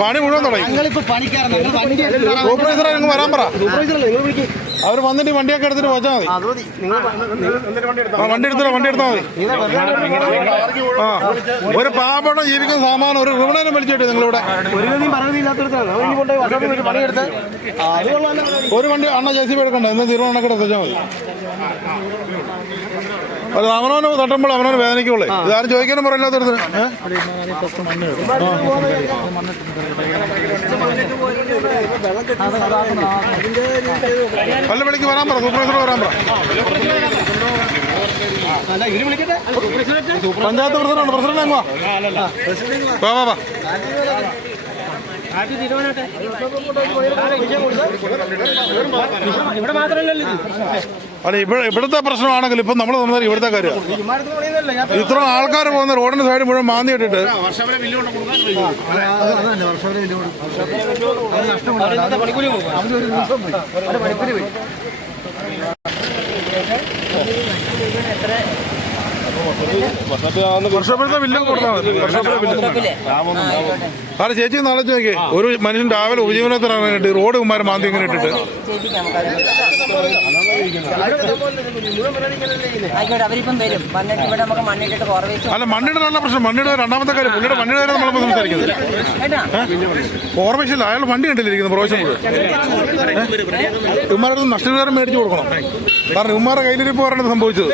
പണി മുഴുവൻ സൂപ്പർവൈസറെ നിങ്ങൾ വരാൻ പറ. സൂപ്പർവൈസറല്ലേ നിങ്ങൾ വിളിക്കും. അവർ വന്നിട്ട് വണ്ടിയൊക്കെ എടുത്തിട്ട് വെച്ചാൽ മതി. വണ്ടി എടുത്തോ വണ്ടി എടുത്താൽ മതി. ആ ഒരു പാവപ്പെട്ട ജീവിക്കുന്ന സാമാനം ഒരു ഋണനും വലിച്ചിട്ട് നിങ്ങളിവിടെ ഒരു വണ്ടി അണ്ണ ജെ സി ബി എടുക്കണ്ട. എന്ന് തിരുവണ്ണക്കട വെച്ചാൽ മതി. അത് അവനവന് തട്ടുമ്പോൾ അവനവന് വേദനിക്കുള്ളേ. ഇതാരും ചോദിക്കാനും പറയില്ലാത്തൊരു പല്ല വിളിക്ക് വരാൻ പറ സൂപ്പർവൈസറോട് വരാൻ പറ. പഞ്ചായത്ത് പ്രസിഡന്റ് പ്രസിഡന്റ് എങ്ങോ വാ വാ വാ. അല്ല ഇവിടെ ഇവിടുത്തെ പ്രശ്നമാണെങ്കിൽ ഇപ്പം നമ്മൾ സംസാരിക്കും ഇവിടുത്തെ കാര്യം ഇത്ര ആൾക്കാർ പോകുന്ന റോഡിന്റെ സൈഡ് മുഴുവൻ മാന്തി ഇട്ടിട്ട് അതന്നെ വരെ കാരണം ചേച്ചി നാളെ നോക്കി ഒരു മനുഷ്യൻ രാവിലെ ഉപജീവനത്തിനാണ് കിട്ടി റോഡ് കുമാരൻ മാന്തി ഇങ്ങനെ ഇട്ടിട്ട്. അല്ല മണ്ണിടലല്ല പ്രശ്നം. മണ്ണിട രണ്ടാമത്തെ കാര്യം പുള്ളിയുടെ മണ്ണിയുടെ കാര്യം നമ്മളിപ്പോ സംസാരിക്കുന്നത് ഓർമ്മയില്ല അയാൾ വണ്ടി കണ്ടില്ലിരിക്കുന്നു പ്രാവശ്യം കൂടെ ഇവന്മാരുടെ അടുത്ത് നഷ്ടപരിഹാരം മേടിച്ചു കൊടുക്കണം. കാരണം ഇവന്മാരുടെ കയ്യിലിരിപ്പ് പറയേണ്ടത് സംഭവിച്ചത്.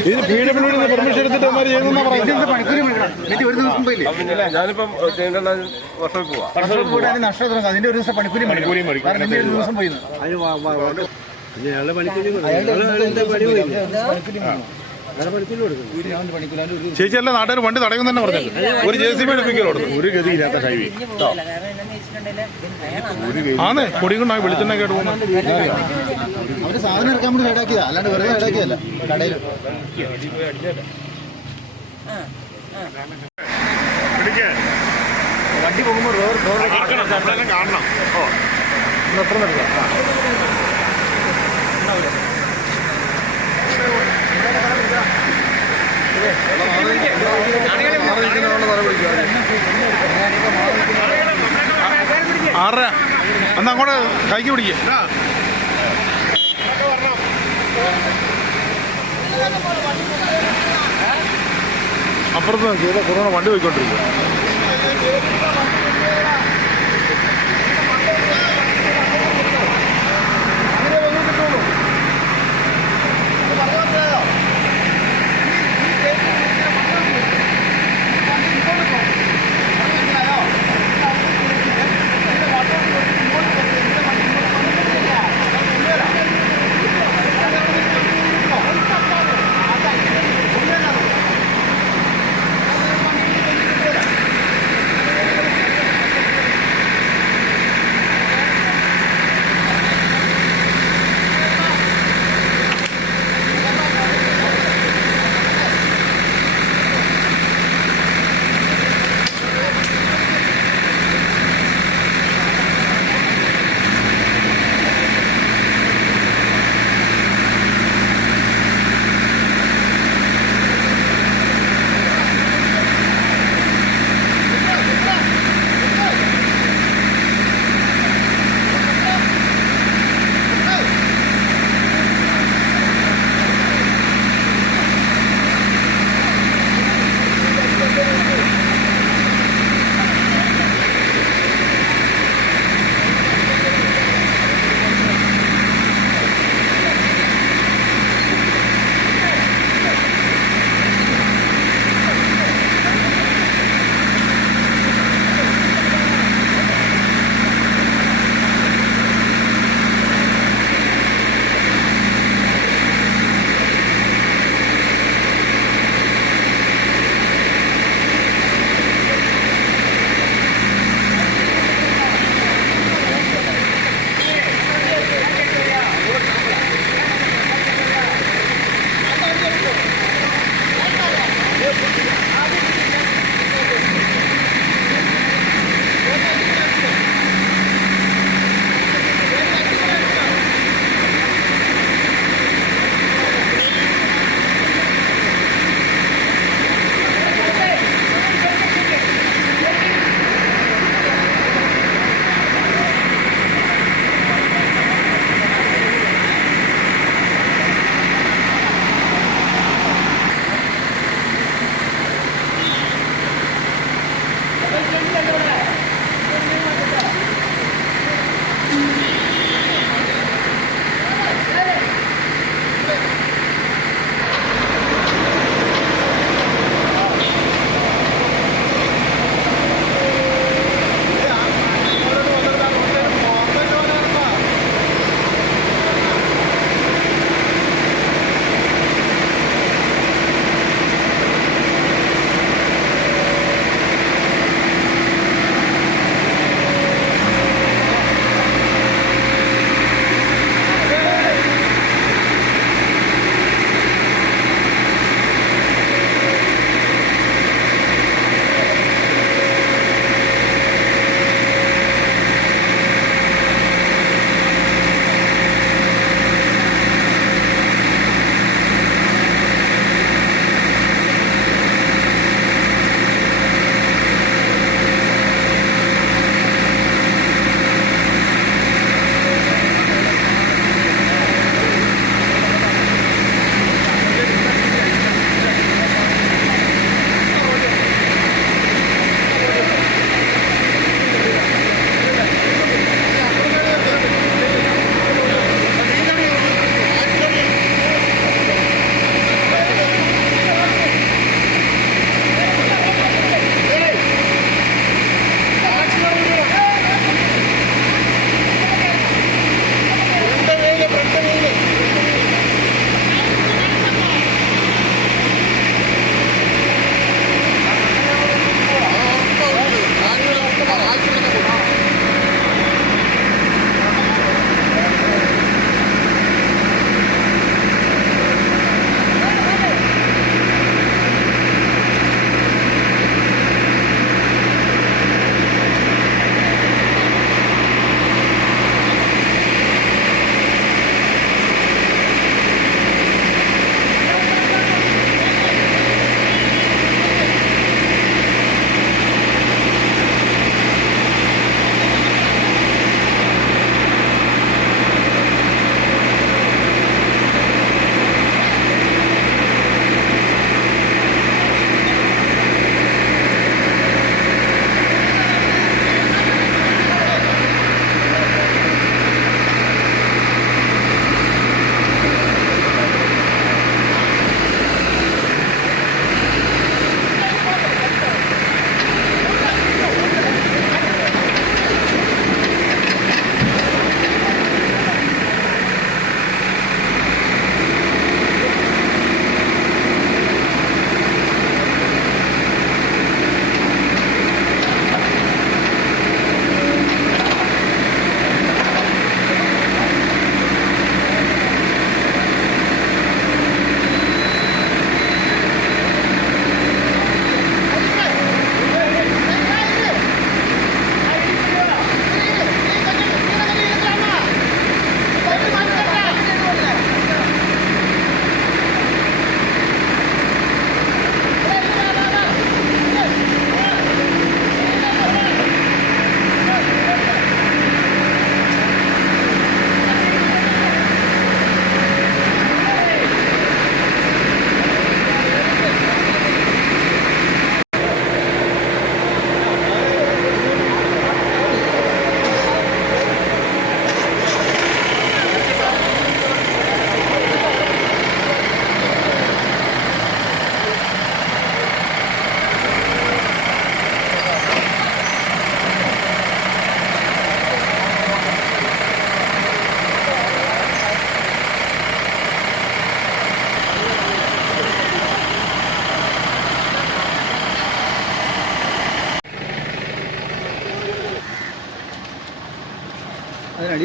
ഇത് പി ഡബ്ല്യു പെർമിഷൻ എടുത്തിട്ട് ഞാനിപ്പം പോവാ. വർഷം കൂടെ അതിന് നഷ്ടം എത്ര? അതിന്റെ ഒരു ദിവസം പണിക്കൂലി ഒരു ദിവസം പോയി ചേച്ചി അല്ല നാട്ടുകാർ വണ്ടി തടയും തന്നെ പറഞ്ഞു ഒരു ജെ സി ബി എടുപ്പിക്കലോ ഒരു ഗതിയില്ലാത്ത ഹൈവേ. ഇനി പൊടി കൊണ്ടാണ് വെളിച്ചെണ്ണ കേട്ട് പോകുന്നത് അവർ സാധനം ഇറക്കാൻ വേണ്ടി സൈഡാക്കിയതാ അല്ലാണ്ട് വെറുതെ സൈഡാക്കിയതല്ല കടയിൽ വണ്ടി പോകുമ്പോൾ റോഡ് റോഡ് കാണണം ആറര എന്നാ അങ്ങോട്ട് കൈക്ക് പിടിക്കുക അപ്പുറത്ത് ചെയ്ത കൊറോണ വണ്ടി പോയിക്കൊണ്ടിരിക്കുക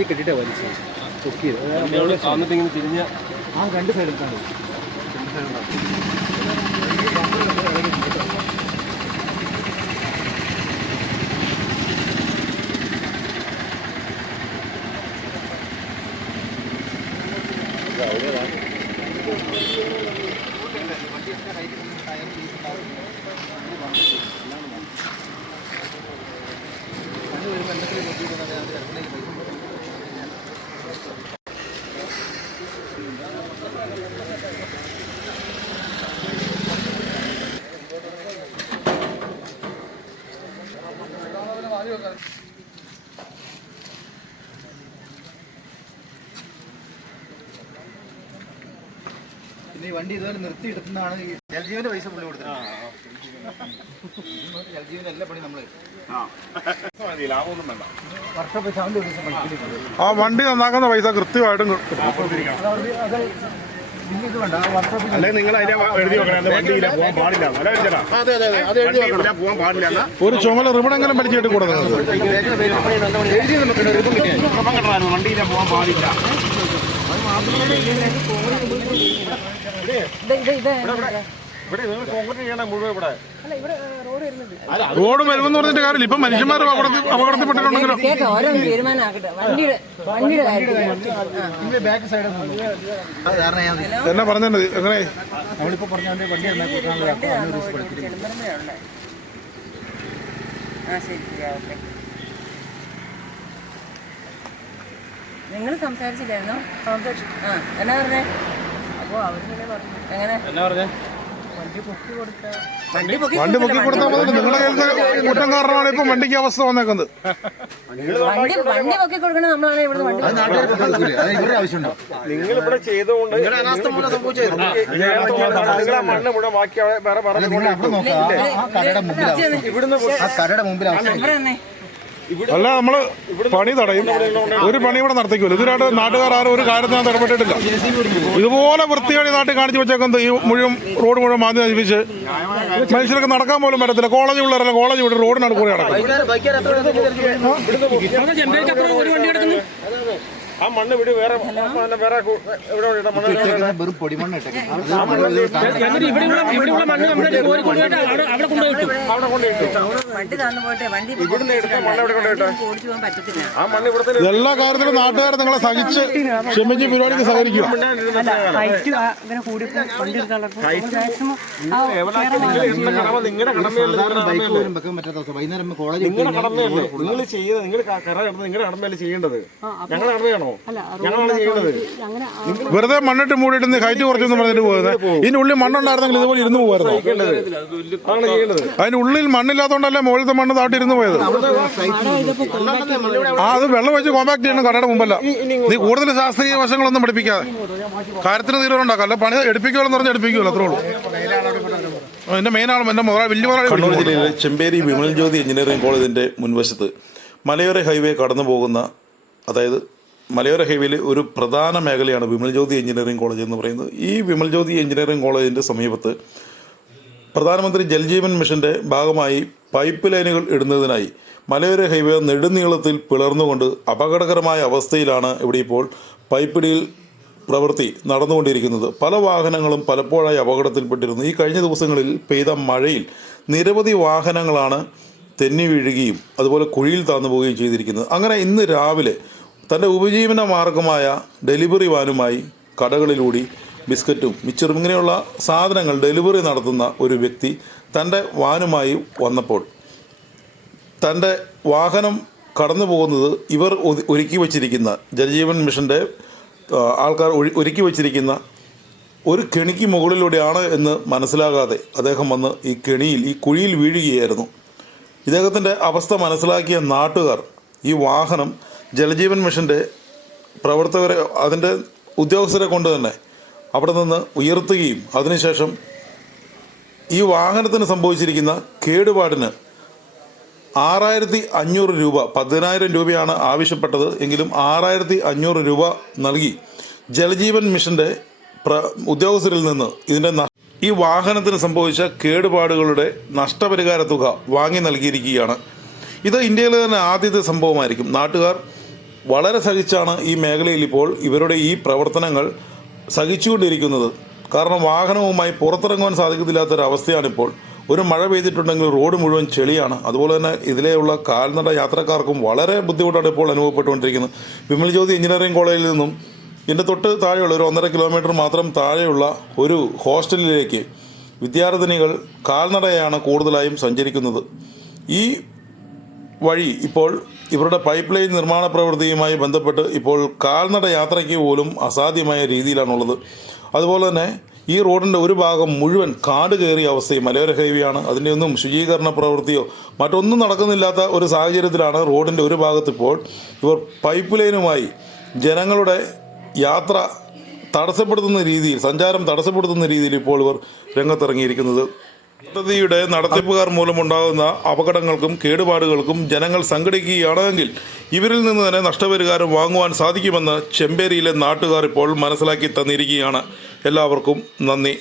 അടിയിൽ കെട്ടിട്ടാ വലിച്ചു പൊക്കിയത് എന്നിട്ട് തിരിഞ്ഞ ആ രണ്ട് സൈഡിൽ കാണും ഈ വണ്ടി ഇതുവരെ നിർത്തി എടുക്കുന്നതാണ് ഈ ജലജീവന്റെ പൈസ പുള്ളി കൊടുത്തത് ജലജീവൻ എല്ലാ പണി നമ്മൾ. ആ. വണ്ടി. നന്നാക്കുന്ന പൈസ കൃത്യമായിട്ടും അല്ലെങ്കിൽ നിങ്ങൾ അതിനെ എഴുതി വെക്കണം. വണ്ടിയില്ല പോകാൻ പാടില്ല. വണ്ടിയില്ല പോകാൻ ഒരു ചുമല റിബണെങ്കിലും വലിച്ചിട്ട് കൂടെ നിങ്ങൾക്ക് എഴുതി നമുക്ക് റിബൺ കിട്ടിയാൽ ക്രമം കെട്ടണമായിരുന്നു വണ്ടിയില്ല പോകാൻ പാടില്ല. ഇത് ഇത് ഇത് ഇവിടെ നിങ്ങൾ കോൺക്രീറ്റ് ചെയ്യണം മുഴുവൻ ഇവിടെ. റോഡ് വരുമെന്ന് പറഞ്ഞിട്ട് കാര്യമില്ല. ഇപ്പൊ മനുഷ്യന്മാർ അപകടത്തിൽ അപകടത്തിൽപ്പെട്ടിട്ടുണ്ടെങ്കിലും? പറഞ്ഞത്? എങ്ങനെ? വണ്ടി നിങ്ങൾ സംസാരിച്ചില്ലായിരുന്നോ? ആ എന്നാ പറഞ്ഞേ? അപ്പോ അവർ പറഞ്ഞു. എങ്ങനെ? എന്നാ പറഞ്ഞേ? വണ്ടി പൊക്കി കൊടുത്ത വണ്ടി പൊക്കി കൊടുത്താൽ മതി. നിങ്ങളുടെ കയ്യിലത്തെ കുറ്റം കാരണമാണ് ഇപ്പൊ വണ്ടിക്ക് അവസ്ഥ വന്നേക്കുന്നത്. വണ്ടി വണ്ടി പൊക്കി കൊടുക്കണം നമ്മളാണ് ഇവിടുന്ന് വണ്ടി നിങ്ങൾ ഇവിടെ ചെയ്തുകൊണ്ട് മണ്ണ് ബാക്കി വേറെ പറഞ്ഞു കടയുടെ മുമ്പിൽ ഇവിടുന്ന് കടയുടെ അല്ല നമ്മൾ പണി തടയും. ഒരു പണി ഇവിടെ നടത്തിക്കൂല. ഇതിനായിട്ട് നാട്ടുകാർ ആരും ഒരു കാര്യത്തിനകത്ത് ഇടപെട്ടിട്ടില്ല. ഇതുപോലെ വൃത്തിയായി നാട്ടിൽ കാണിച്ചു വെച്ചേക്കുന്നത് ഈ മുഴുവൻ റോഡ് മുഴുവൻ മാറ്റി നശിപ്പിച്ച് മനുഷ്യർക്ക് നടക്കാൻ പോലും പറ്റത്തില്ല. കോളേജ് പിള്ളേരല്ല കോളേജ് വിട്ട് റോഡിനടുക്കൂടെ നടക്കും. ആ മണ്ണ് വിട് വേറെ വേറെ എവിടെ? വെറും പൊടിമണ്ണ് ഇവിടെ എല്ലാ കാര്യത്തിലും നാട്ടുകാരെ നിങ്ങളെ സഹിച്ച് ക്ഷമിച്ച് പരിപാടിക്ക് സഹകരിക്കും. നിങ്ങളുടെ കടമ നിങ്ങളുടെ കടമയല്ല നിങ്ങൾ ചെയ്ത് നിങ്ങൾ കറ കിടന്ന് നിങ്ങളുടെ കടമയല്ലേ ചെയ്യേണ്ടത്? ഞങ്ങളുടെ കടമയാണോ? ഞങ്ങളാണ് ചെയ്യുന്നത് വെറുതെ മണ്ണിട്ട് മൂടിയിട്ട് ഹൈറ്റ് കുറച്ചെന്ന് പറഞ്ഞിട്ട് പോകുന്നത് ഇതിന്റെ ഉള്ളിൽ മണ്ണുണ്ടായിരുന്നെങ്കിൽ ഇതുപോലെ ഇരുന്ന് ചെയ്യേണ്ടത് അതിന്റെ ഉള്ളിൽ മണ്ണില്ലാത്തതുകൊണ്ടല്ലേ മുകളിലത്തെ മണ്ണ് താട്ടി ഇരുന്ന് പോയത്? ആ അത് വെള്ളം വെച്ച് കോമ്പാക്ട് ചെയ്യണം കടയുടെ മുമ്പല്ല. നീ കൂടുതൽ ശാസ്ത്രീയ വശങ്ങളൊന്നും പഠിപ്പിക്കാതെ. കാര്യത്തിന് തീരുമാനം ഉണ്ടാക്കാം. അല്ല പണി എടുപ്പിക്കുമല്ലോ പറഞ്ഞാൽ എടുപ്പിക്കുമല്ലോ അത്രേ ഉള്ളൂ. എന്റെ മെയിൻ ആളും എന്റെ മുതലാളി വലിയ മുതലാളി കണ്ണൂർ ജില്ലയിലെ ചെമ്പേരി വിമൽ ജ്യോതി എഞ്ചിനീയറിംഗ് കോളേജിന്റെ മുൻവശത്ത് മലയോര ഹൈവേ കടന്നു പോകുന്ന അതായത് മലയോര ഹൈവേയിൽ ഒരു പ്രധാന മേഖലയാണ് വിമൽ ജ്യോതി എഞ്ചിനീയറിംഗ് കോളേജ് എന്ന് പറയുന്നത്. ഈ വിമൽ ജ്യോതി എഞ്ചിനീയറിംഗ് കോളേജിന്റെ സമീപത്ത് പ്രധാനമന്ത്രി ജൽജീവൻ മിഷന്റെ ഭാഗമായി പൈപ്പ് ലൈനുകൾ ഇടുന്നതിനായി മലയോര ഹൈവേ നെടുനീളത്തിൽ പിളർന്നുകൊണ്ട് അപകടകരമായ അവസ്ഥയിലാണ് ഇവിടെ ഇപ്പോൾ പൈപ്പിടിയിൽ പ്രവൃത്തി നടന്നുകൊണ്ടിരിക്കുന്നത്. പല വാഹനങ്ങളും പലപ്പോഴായി അപകടത്തിൽപ്പെട്ടിരുന്നു. ഈ കഴിഞ്ഞ ദിവസങ്ങളിൽ പെയ്ത മഴയിൽ നിരവധി വാഹനങ്ങളാണ് തെന്നി വീഴുകയും അതുപോലെ കുഴിയിൽ താന്നു പോവുകയും ചെയ്തിരിക്കുന്നത്. അങ്ങനെ ഇന്ന് രാവിലെ തന്റെ ഉപജീവന മാർഗമായ ഡെലിവറി വാനുമായി കടകളിലൂടെ ബിസ്ക്കറ്റും മിച്ചറും ഇങ്ങനെയുള്ള സാധനങ്ങൾ ഡെലിവറി നടത്തുന്ന ഒരു വ്യക്തി തന്റെ വാനുമായി വന്നപ്പോൾ തന്റെ വാഹനം കടന്നു പോകുന്നത് ഇവർ ഒരുക്കി വച്ചിരിക്കുന്ന ജലജീവൻ മിഷന്റെ ആൾക്കാർ ഒരുക്കി വച്ചിരിക്കുന്ന ഒരു കെണിക്ക് മുകളിലൂടെയാണ് എന്ന് മനസ്സിലാകാതെ അദ്ദേഹം വന്ന് ഈ കെണിയിൽ ഈ കുഴിയിൽ വീഴുകയായിരുന്നു. ഇദ്ദേഹത്തിന്റെ അവസ്ഥ മനസ്സിലാക്കിയ നാട്ടുകാർ ഈ വാഹനം ജലജീവൻ മിഷന്റെ പ്രവർത്തകരെ അതിന്റെ ഉദ്യോഗസ്ഥരെ കൊണ്ട് തന്നെ അവിടെ നിന്ന് ഉയർത്തുകയും അതിനുശേഷം ഈ വാഹനത്തിന് സംഭവിച്ചിരിക്കുന്ന കേടുപാടിന് ആറായിരത്തി അഞ്ഞൂറ് രൂപ പതിനായിരം രൂപയാണ് ആവശ്യപ്പെട്ടത് എങ്കിലും ആറായിരത്തി അഞ്ഞൂറ് രൂപ നൽകി ജലജീവൻ മിഷന്റെ പ്ര ഉദ്യോഗസ്ഥരിൽ നിന്ന് ഇതിന്റെ ഈ വാഹനത്തിന് സംഭവിച്ച കേടുപാടുകളുടെ നഷ്ടപരിഹാര തുക വാങ്ങി നൽകിയിരിക്കുകയാണ്. ഇത് ഇന്ത്യയിലെ തന്നെ ആദ്യത്തെ സംഭവമായിരിക്കും. നാട്ടുകാർ വളരെ സഹിച്ചാണ് ഈ മേഖലയിൽ ഇപ്പോൾ ഇവരുടെ ഈ പ്രവർത്തനങ്ങൾ സഹിച്ചുകൊണ്ടിരിക്കുന്നത്. കാരണം വാഹനവുമായി പുറത്തിറങ്ങുവാൻ സാധിക്കത്തില്ലാത്തൊരവസ്ഥയാണിപ്പോൾ. ഒരു മഴ പെയ്തിട്ടുണ്ടെങ്കിൽ റോഡ് മുഴുവൻ ചെളിയാണ്. അതുപോലെ തന്നെ ഇതിലെയുള്ള കാൽനട യാത്രക്കാർക്കും വളരെ ബുദ്ധിമുട്ടാണ് ഇപ്പോൾ അനുഭവപ്പെട്ടുകൊണ്ടിരിക്കുന്നത്. വിമൽ ജ്യോതി എഞ്ചിനീയറിംഗ് കോളേജിൽ നിന്നും ഇതിന്റെ തൊട്ട് താഴെയുള്ള ഒരു ഒന്നര കിലോമീറ്റർ മാത്രം താഴെയുള്ള ഒരു ഹോസ്റ്റലിലേക്ക് വിദ്യാർത്ഥിനികൾ കാൽനടയാണ് കൂടുതലായും സഞ്ചരിക്കുന്നത്. ഈ വഴി ഇപ്പോൾ ഇവരുടെ പൈപ്പ് ലൈൻ നിർമ്മാണ പ്രവൃത്തിയുമായി ബന്ധപ്പെട്ട് ഇപ്പോൾ കാൽനട യാത്രയ്ക്ക് പോലും അസാധ്യമായ രീതിയിലാണുള്ളത്. അതുപോലെ തന്നെ ഈ റോഡിന്റെ ഒരു ഭാഗം മുഴുവൻ കാട് കയറിയ അവസ്ഥയും മലയോര ഹൈവേയാണ്. അതിന്റെ ഒന്നും ശുചീകരണ പ്രവൃത്തിയോ മറ്റൊന്നും നടക്കുന്നില്ലാത്ത ഒരു സാഹചര്യത്തിലാണ് റോഡിന്റെ ഒരു ഭാഗത്ത് ഇപ്പോൾ ഇവർ പൈപ്പ് ലൈനുമായി ജനങ്ങളുടെ യാത്ര തടസ്സപ്പെടുത്തുന്ന രീതിയിൽ സഞ്ചാരം തടസ്സപ്പെടുത്തുന്ന രീതിയിൽ ഇപ്പോൾ ഇവർ രംഗത്തിറങ്ങിയിരിക്കുന്നത്. പദ്ധതിയുടെ നടത്തിപ്പുകാർ മൂലമുണ്ടാകുന്ന അപകടങ്ങൾക്കും കേടുപാടുകൾക്കും ജനങ്ങൾ സംഘടിക്കുകയാണെങ്കിൽ ഇവരിൽ നിന്ന് തന്നെ നഷ്ടപരിഹാരം വാങ്ങുവാൻ സാധിക്കുമെന്ന് ചെമ്പേരിയിലെ നാട്ടുകാർ ഇപ്പോൾ മനസ്സിലാക്കി തന്നിരിക്കുകയാണ്. എല്ലാവർക്കും നന്ദി.